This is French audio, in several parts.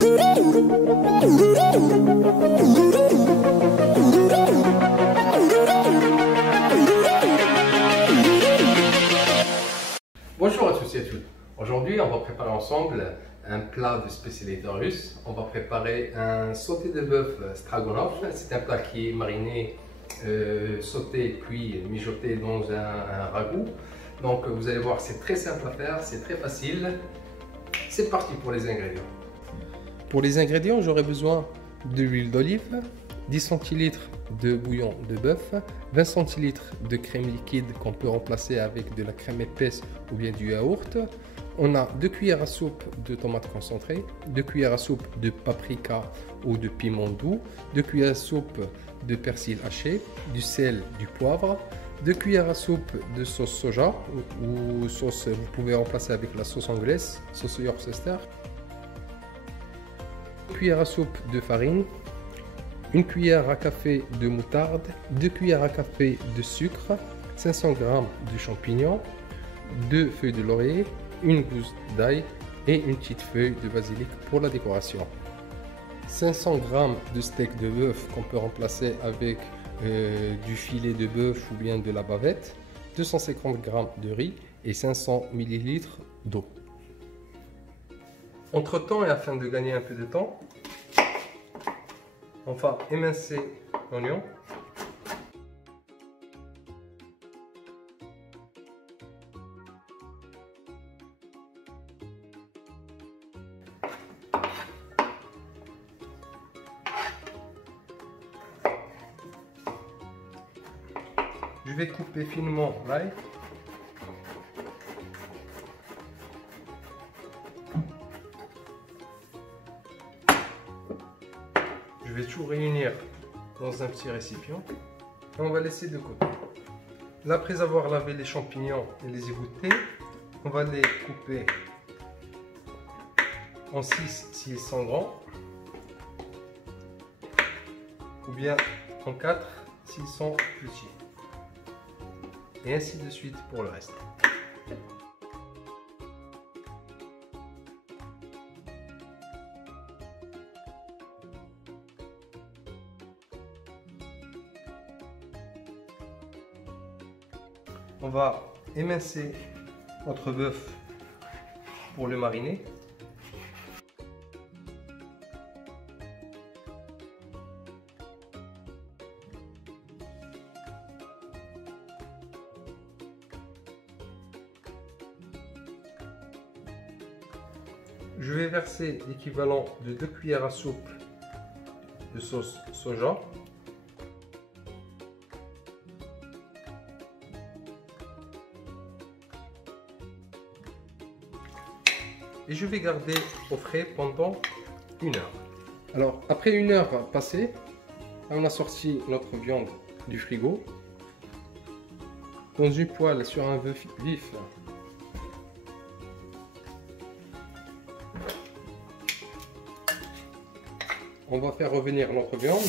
Bonjour à tous et à toutes. Aujourd'hui, on va préparer ensemble un plat de spécialité russe. On va préparer un sauté de bœuf stroganoff. C'est un plat qui est mariné, sauté puis mijoté dans un ragoût. Donc vous allez voir, c'est très simple à faire, c'est très facile. C'est parti pour les ingrédients. Pour les ingrédients, j'aurai besoin de l'huile d'olive, 10 centilitres de bouillon de bœuf, 20 centilitres de crème liquide qu'on peut remplacer avec de la crème épaisse ou bien du yaourt. On a 2 cuillères à soupe de tomates concentrées, 2 cuillères à soupe de paprika ou de piment doux, 2 cuillères à soupe de persil haché, du sel, du poivre, 2 cuillères à soupe de sauce soja ou sauce, vous pouvez remplacer avec la sauce anglaise, sauce Worcester, 2 cuillères à soupe de farine, 1 cuillère à café de moutarde, 2 cuillères à café de sucre, 500 g de champignons, 2 feuilles de laurier, une gousse d'ail et une petite feuille de basilic pour la décoration. 500 g de steak de bœuf qu'on peut remplacer avec du filet de bœuf ou bien de la bavette, 250 g de riz et 500 ml d'eau. Entre temps et afin de gagner un peu de temps, on va émincer l'oignon. Je vais couper finement l'ail. Je vais tout réunir dans un petit récipient et on va laisser de côté. Là, après avoir lavé les champignons et les égoutter, on va les couper en 6 s'ils sont grands ou bien en 4 s'ils sont petits. Et ainsi de suite pour le reste. On va émincer notre bœuf pour le mariner. Je vais verser l'équivalent de 2 cuillères à soupe de sauce soja. Et je vais garder au frais pendant 1 heure. Alors, après 1 heure passée, on a sorti notre viande du frigo. Dans une poêle sur un feu vif, on va faire revenir notre viande.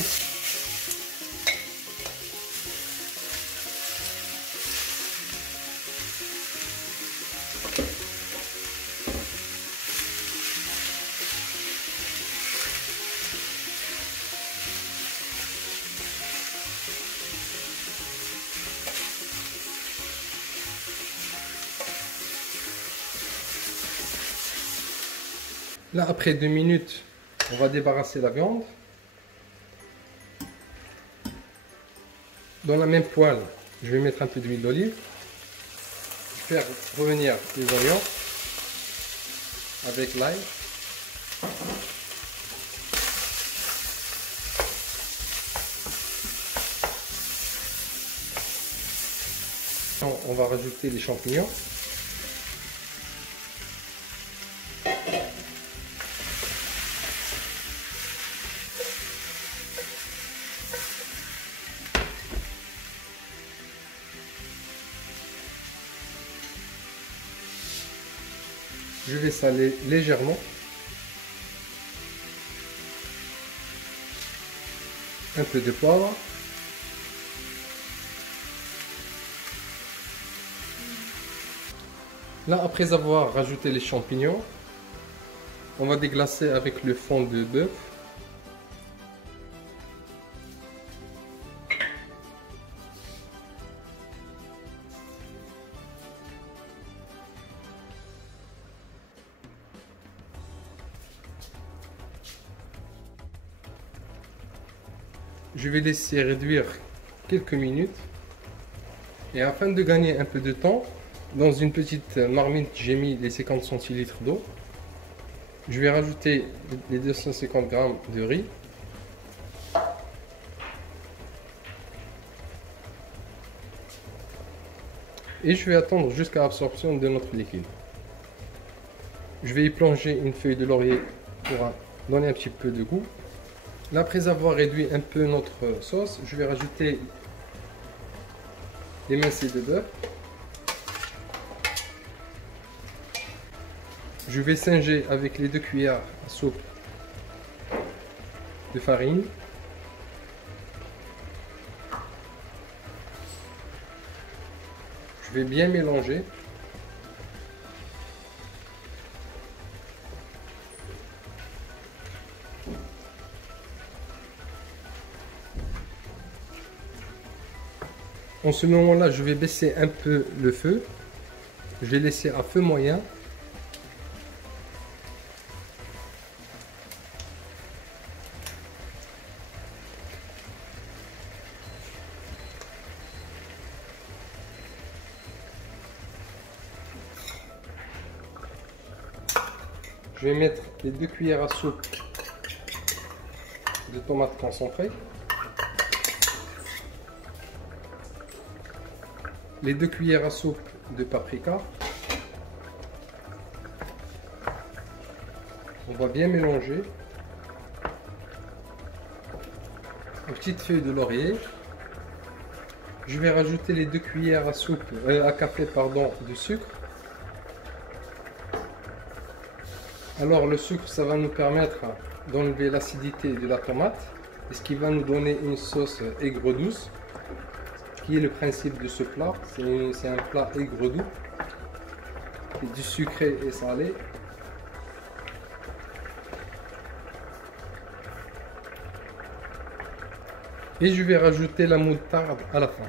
Là, après 2 minutes, on va débarrasser la viande. Dans la même poêle, je vais mettre un peu d'huile d'olive. Faire revenir les oignons avec l'ail. On va rajouter les champignons. Je vais saler légèrement. Un peu de poivre. Là, après avoir rajouté les champignons, On va déglacer avec le fond de bœuf. Je vais laisser réduire quelques minutes. Et afin de gagner un peu de temps, dans une petite marmite, j'ai mis les 50 centilitres d'eau. Je vais rajouter les 250 g de riz. Et je vais attendre jusqu'à l'absorption de notre liquide. Je vais y plonger une feuille de laurier pour donner un petit peu de goût. Là, après avoir réduit un peu notre sauce, je vais rajouter l'émincé de beurre. Je vais singer avec les 2 cuillères à soupe de farine. Je vais bien mélanger. En ce moment-là, je vais baisser un peu le feu. Je vais laisser à feu moyen. Je vais mettre les 2 cuillères à soupe de tomates concentrées. Les 2 cuillères à soupe de paprika. On va bien mélanger. Une petite feuille de laurier. Je vais rajouter les 2 cuillères à soupe, à café pardon, de sucre. Alors le sucre, ça va nous permettre d'enlever l'acidité de la tomate, et ce qui va nous donner une sauce aigre-douce, qui est le principe de ce plat. C'est un plat aigre-doux, du sucré et salé. Et je vais rajouter la moutarde à la fin.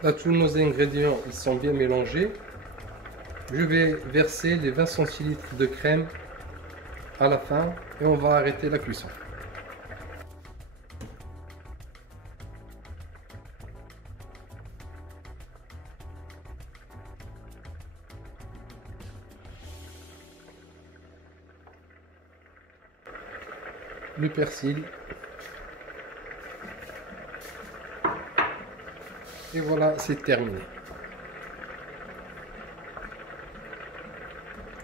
Là, tous nos ingrédients ils sont bien mélangés. Je vais verser les 20 centilitres de crème à la fin et on va arrêter la cuisson. Le persil. Et voilà, c'est terminé.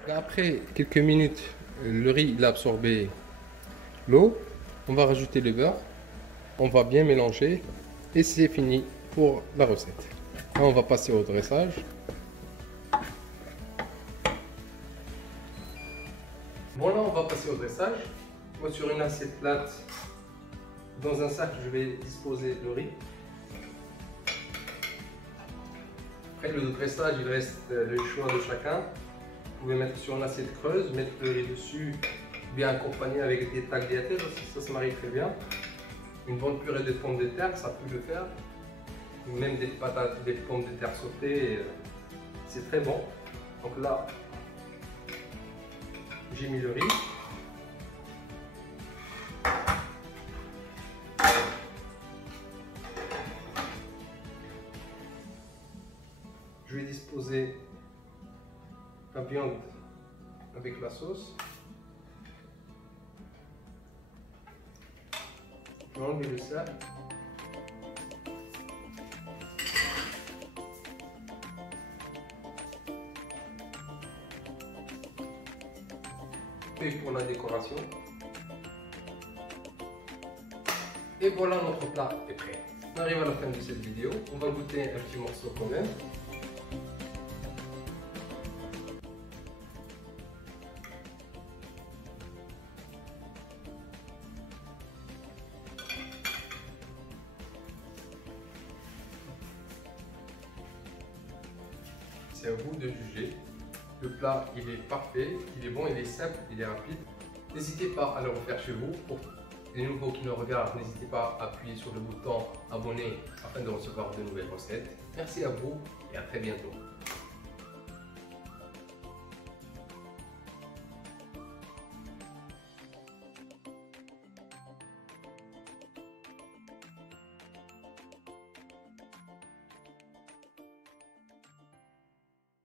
Après quelques minutes, le riz il a absorbé l'eau. On va rajouter le beurre. On va bien mélanger. Et c'est fini pour la recette. Là, on va passer au dressage. Bon, là, on va passer au dressage. Moi, sur une assiette plate, dans un sac, je vais disposer le riz. Après le dressage, il reste le choix de chacun. Vous pouvez mettre sur une assiette creuse, mettre le riz dessus, bien accompagné avec des tagliatelles, ça se marie très bien. Une bonne purée de pommes de terre, ça peut le faire. Même des patates, des pommes de terre sautées, c'est très bon. Donc là, j'ai mis le riz. Je vais disposer la viande avec la sauce. Je vais enlever le sel. Et pour la décoration. Et voilà, notre plat est prêt. On arrive à la fin de cette vidéo. On va goûter un petit morceau quand même. c'est à vous de juger. Le plat, il est parfait, il est bon, il est simple, il est rapide. N'hésitez pas à le refaire chez vous. Pour les nouveaux qui nous regardent, n'hésitez pas à appuyer sur le bouton abonner afin de recevoir de nouvelles recettes. Merci à vous et à très bientôt.